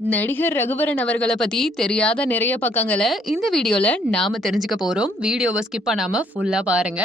நடிகர் ரகுவரன் அவர்கள பத்தி தெரியாத நிறைய பக்கங்கள இந்த வீடியோல நாம தெரிஞ்சுக்க போறோம். வீடியோவ ஸ்கிப் பண்ணாம ஃபுல்லா பாருங்க.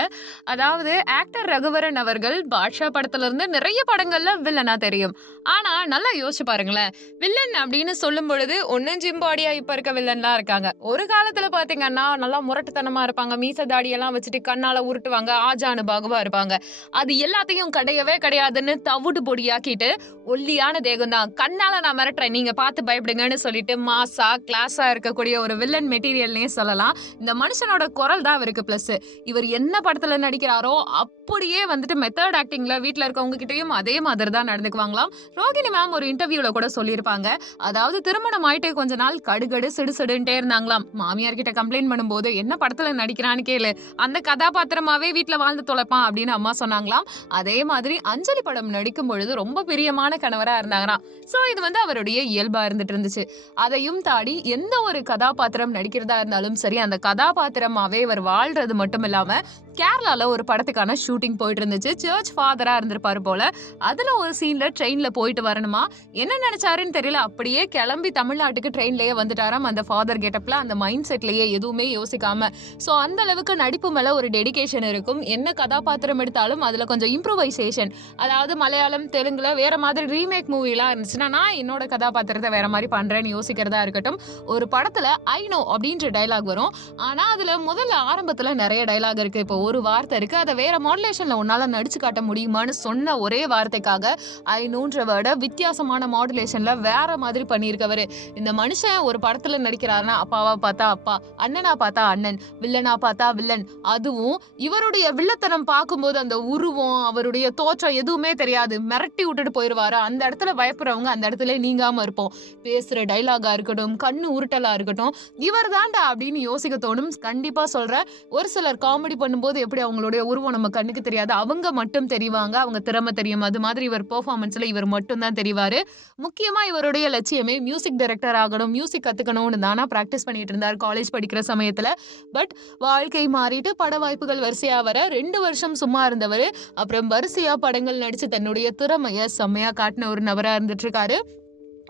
அதாவது ஆக்டர் ரகுவரன் அவர்கள் பாட்ஷா படத்துல இருந்து நிறைய படங்கள்ல வில்லனா தெரியும். ஆனா நல்லா யோசிச்சு பாருங்களேன். வில்லன் அப்படின்னு சொல்லும் பொழுது ஒண்ணு ஜிம் பாடியா இப்ப இருக்க வில்லன்லாம் இருக்காங்க. ஒரு காலத்துல பாத்தீங்கன்னா நல்லா முரட்டுத்தனமா இருப்பாங்க. மீச தாடியெல்லாம் வச்சுட்டு கண்ணால உருட்டுவாங்க. ஆஜானு பாகுவா இருப்பாங்க. அது எல்லாத்தையும் கிடையவே கிடையாதுன்னு தவிடு பொடியாக்கிட்டு ஒல்லியான தேகம் தான். கண்ணால நான் மிரட்டுறேன். நீங்க பார்த்து பயப்படுங்கன்னு சொல்லிட்டு மாஸா, கிளாஸா இருக்கக்கூடிய ஒரு வில்லன் மெட்டீரியல்னே சொல்லலாம். இந்த மனுஷனோட குரல் தான் அவருக்கு பிளஸ். இவர் என்ன படத்துல நடிக்கிறாரோ அப்படியே வந்துட்டு மெத்தட் ஆக்டிங்ல வீட்ல இருக்கவங்க கிட்டயும் அதே மாதிரி தான் நடந்துக்குவாங்களாம். ரோகிணி மேம் ஒரு இன்டர்வியூல கூட சொல்லியிருப்பாங்க. அதாவது திருமணம் ஆயிட்டு கொஞ்ச நாள் கடுகடு சிடுசிடுன்ட்டே இருந்தாங்களாம். மாமியார் கிட்ட கம்ப்ளைண்ட் பண்ணும்போது என்ன படத்துல நடிக்கிறான்னு கேளு, அந்த கதாபாத்திரமாவே வீட்ல வாழ்ந்து தொலைப்பான் அப்படின்னு அம்மா சொன்னாங்களாம். அதே மாதிரி அஞ்சலி படம் நடிக்கும் பொழுது ரொம்ப பிரியமான கணவரா இருந்தாங்களாம். சோ இது வந்து அவருடைய இயல்பா இருந்துட்டு இருந்துச்சு. அதையும் தாண்டி எந்த ஒரு கதாபாத்திரம் நடிக்கிறதா இருந்தாலும் சரி, அந்த கதாபாத்திரமாவே இவர் வாழ்றது மட்டும் இல்லாம கேரளால ஒரு படத்துக்கான ஷூட்டிங் போயிட்டு இருந்துச்சு. சர்ச் ஃபாதரா இருந்திருப்பாரு போல. அதுல ஒரு சீன்ல ட்ரெயின்ல போயிட்டு வரணுமா, என்ன நினைச்சாருன்னு தெரியல, அப்படியே கிளம்பி தமிழ்நாட்டுக்கு ட்ரெயின்லயே வந்துட்டாராம். அந்த ஃபாதர் கெட்டப்ல அந்த மைண்ட் செட்லயே எதுவுமே யோசிக்காம. சோ அந்த அளவுக்கு நடிப்பு மேல ஒரு டெடிகேஷன் இருக்கும். என்ன கதாபாத்திரம் எடுத்தாலும் அதுல கொஞ்சம் இம்ப்ரூவைசேஷன், அதாவது மலையாளம் தெலுங்குல வேற மாதிரி ரீமேக் மூவிலாம் இருந்துச்சுன்னா நான் என்னோட கதாபாத்திரத்தை வேற மாதிரி பண்றேன்னு யோசிக்கிறதா இருக்கட்டும். ஒரு படத்துல ஐ நோ அப்படின்ற டைலாக் வரும். ஆனா அதுல முதல்ல ஆரம்பத்துல நிறைய டைலாக் இருக்கு. இப்போ ஒரு வார்த்தை இருக்கு, அதை வேற மாடுலேஷன்ல உன்னால நடிச்சு காட்ட முடியுமான்னு சொன்ன ஒரே வார்த்தைக்காக ஐ நோன்ற வேர்டை வித்தியாசமான மாடுலேஷன்ல வேற மாதிரி பண்ணியிருக்கவரு. இந்த மனுஷன் ஒரு படத்துல நடிக்கிறாருன்னா அப்பாவா பார்த்தா அப்பா, அண்ணனா பார்த்தா அண்ணன், வில்லனா பார்த்தா வில்லன். அதுவும் இவருடைய வில்லத்தனம் பார்க்கும்போது அந்த உருவம், அவருடைய தோற்றம் எதுவுமே தெரியாது. மிரட்டி விட்டுட்டு போயிருவாரு. அந்த இடத்துல பயப்படுறவங்க அந்த இடத்துல நீங்காம இருப்போம். பேசுற டைலாகா இருக்கட்டும், கண்ணு உருட்டலா இருக்கட்டும், இவர் தாண்டா அப்படின்னு யோசிக்க தோணும். கண்டிப்பா சொல்றேன். ஒரு சிலர் காமெடி பண்ணும்போது எப்படி அவங்களுடைய உருவம் நம்ம கண்ணுக்கு தெரியாது, அவங்க மட்டும் தெரிவாங்க, அவங்க திறமை தெரியும். அது மாதிரி இவர் பெர்ஃபார்மன்ஸ்ல இவர் மட்டும் தான் தெரிவாரு. முக்கியமா இவருடைய லட்சியமே மியூசிக் டைரக்டர் ஆகணும், மியூசிக் கத்துக்கணும்னு தானா பிராக்டிஸ் பண்ணிட்டு இருந்தார் காலேஜ் படிக்கிற சமயத்துல. பட் வாழ்க்கை மாறிட்டு பட வாய்ப்புகள் வரிசையா வர 2 வருஷம் சும்மா இருந்தவர் அப்புறம் வரிசையா படங்கள் நடிச்சு தன்னுடைய திறமைய செம்மையா காட்டின ஒரு நபரா இருந்துட்டு இருக்காரு.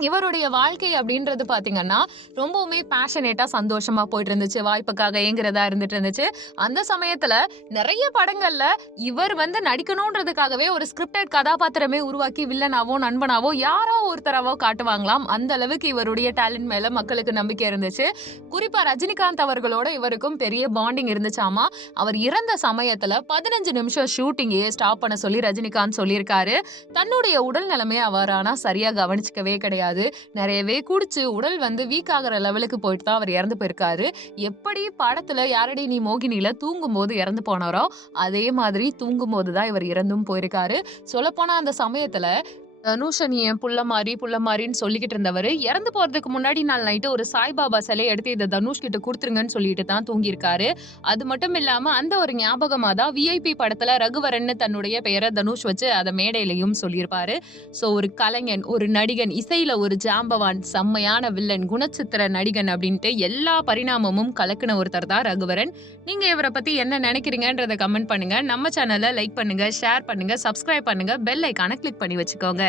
இவருடைய வாழ்க்கை அப்படின்றது பாத்தீங்கன்னா ரொம்பவுமே பேஷனேட்டா சந்தோஷமா போயிட்டு இருந்துச்சு. வாய்ப்புக்காக ஏங்குறதா இருந்துட்டு இருந்துச்சு. அந்த சமயத்துல நிறைய படங்கள்ல இவர் வந்து நடிக்கணும்ன்றதுக்காகவே ஒரு ஸ்கிரிப்டட் கதாபாத்திரமே உருவாக்கி வில்லனாவோ நண்பனாவோ யாரோ ஒருத்தராவோ காட்டுவாங்களாம். அந்த அளவுக்கு இவருடைய டேலண்ட் மேல மக்களுக்கு நம்பிக்கை இருந்துச்சு. குறிப்பா ரஜினிகாந்த் அவர்களோட இவருக்கும் பெரிய பாண்டிங் இருந்துச்சாமா. அவர் இறந்த சமயத்துல 15 நிமிஷம் ஷூட்டிங்கே ஸ்டாப் பண்ண சொல்லி ரஜினிகாந்த் சொல்லியிருக்காரு. தன்னுடைய உடல் நிலைமையை அவர் ஆனா சரியா கவனிச்சுக்கவே கிடையாது. நிறையவே குடிச்சு உடல் வந்து வீக் ஆகிற லெவலுக்கு போயிட்டு தான் அவர் இறந்து போயிருக்காரு. எப்படி படத்துல யாரடி நீ மோகினியில தூங்கும் போது இறந்து போனாரோ அதே மாதிரி தூங்கும் போதுதான் இவர் இறந்தும் போயிருக்காரு. சொல்லப்போனா அந்த சமயத்துல தனுஷ நீ என் புள்ள மாறின்னு சொல்லிக்கிட்டு இருந்தவர் இறந்து போறதுக்கு முன்னாடி நாள் நைட்டு ஒரு சாய்பாபா சிலை எடுத்து இதை தனுஷ் கிட்ட கொடுத்துருங்கன்னு சொல்லிட்டு தான் தூங்கியிருக்காரு. அது மட்டும் இல்லாம அந்த ஒரு ஞாபகமா தான் விஐபி படத்துல ரகுவரன் தன்னுடைய பெயரை தனுஷ் வச்சு அதை மேடையிலையும் சொல்லியிருப்பாரு. ஸோ ஒரு கலைஞன், ஒரு நடிகன், இசையில ஒரு ஜாம்பவான், செம்மையான வில்லன், குணச்சித்திர நடிகன் அப்படின்ட்டு எல்லா பரிணாமமும் கலக்கின ஒருத்தர் தான் ரகுவரன். நீங்க இவரை பத்தி என்ன நினைக்கிறீங்கன்றத கமெண்ட் பண்ணுங்க. நம்ம சேனலை லைக் பண்ணுங்க, ஷேர் பண்ணுங்க, சப்ஸ்கிரைப் பண்ணுங்க, பெல் ஐக்கான கிளிக் பண்ணி வச்சுக்கோங்க.